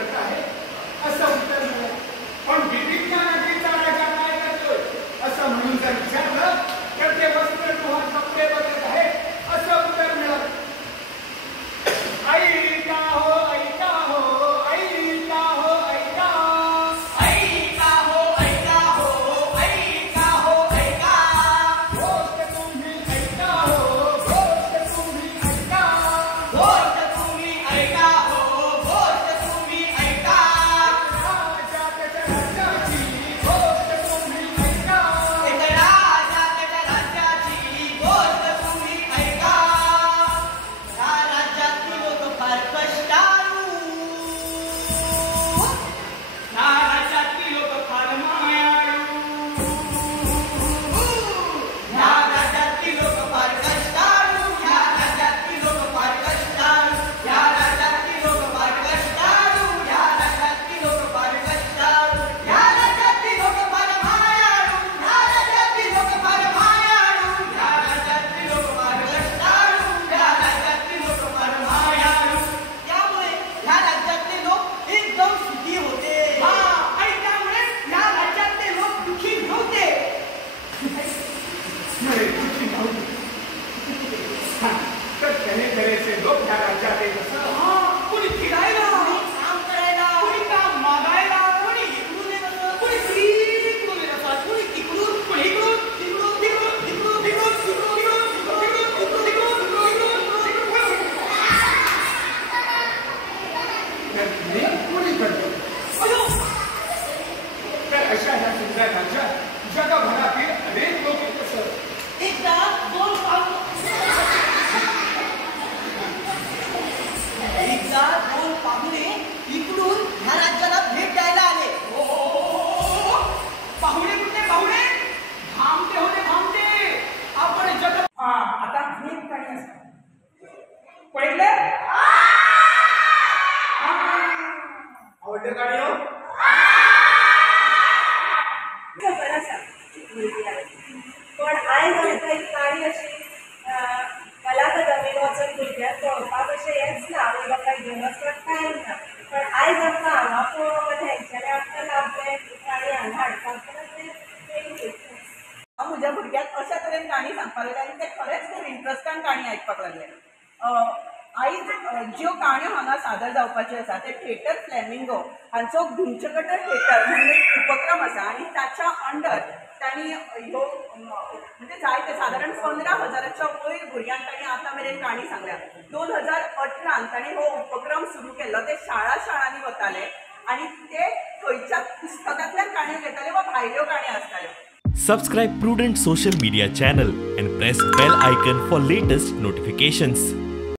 करत आहे असं उत्तर मिळालं. पण विज्ञानाचा राजा काय करतोय असं म्हणून जर विचारलं तर ते वस्त्रगृहात कपडे बदलत आहे असं उत्तर मिळालं. ऐका हो ऐका हो ऐका हो ऐका ऐका हो ऐका हो ऐका हो ऐका गोष्ट तुम्ही ऐका हो गोष्ट तुम्ही ऐका गोष्ट तुम्ही ऐका हो गोष्ट तुम्ही ऐका राजा त्याच्या राज्याची गोष्ट तुम्ही ऐका एक राजा त्याच्या राज्याची गोष्ट तुम्ही ऐका. या राज्यातली लोक फार कष्टाळू या राज्यातली लोक फार मायाळू या राज्यातली लोक फार कष्टाळू या राज्यातली लोक फार कष्टाळू या राज्यातली लोक फार कष्टाळू या राज्यातली लोक फार कष्टाळू या राज्यातली लोक फार मायाळू या राज्यातली लोक फार मायाळू या राज्यातली लोक फार कष्टाळू या राज्यातली लोक फार मायाळू. त्यामुळे ह्या राज्यातले लोक एकदम सुखी होते. हा आणि त्यामुळे या राज्यातले लोक दुःखी नव्हते. नाही, दुःखी नव्हते. हा, तर तऱ्हेचे लोक या राज्यात येत असत. हा, कुणी फिरायला कोणी काम करायला, कुणी काम मागायला कोणी इकडून येत असं, कुणी इकडून येत असत. कोणी तिकडून, कुणी इकडून तिकडून तिकडून तिकडून तिकडून तिकडून तिकडून तर अशा ह्या सुंदर राज्यात जगभरातील अनेक लोक येत असत. एकदा दोन पाहुणे इकडून ह्या राज्याला भेट द्यायला आले. पाहुणे कुठे पाहुणे थांबते होते थांबते आपण जग. हा आता खूप काही असत पहिले आवडलं गाडी हो. पण आयज आमकां एक काणी अशी मला तर जमीन वचून भुरग्यांक पळोवपाक अशें हेंच ना आवय बापायक घेवन वचपाक टायम ना. पण आयज आमकां हांगा पळोवन थंयच्यानी आमकां लाभलें काणी हांगा हाडपाक हांव म्हज्या भुरग्याक अशा तरेन काणी सांगपाक लागले आनी ते खरेंच खूब इंट्रस्टान काणी आयकपाक लागले. आयज ज्यो काणयो हांगा सादर जावपाच्यो आसा ते थिएटर फ्लॅमिंगो हांचो गुंचकटर थिएटर म्हणून एक उपक्रम आसा आनी ताच्या अंडर तांणी ह्यो म्हणजे जायते सादारण 15,000च्या वयर भुरग्यांक तांणी आतां मेरेन काणी सांगल्या. 2018 तांणी हो उपक्रम सुरू केल्लो. ते शाळांनी वताले आनी ते खंयच्या पुस्तकांतल्यान काणयो घेताले वा भायल्यो काणयो आसताल्यो. Subscribe Prudent social media channel and press bell icon for latest notifications.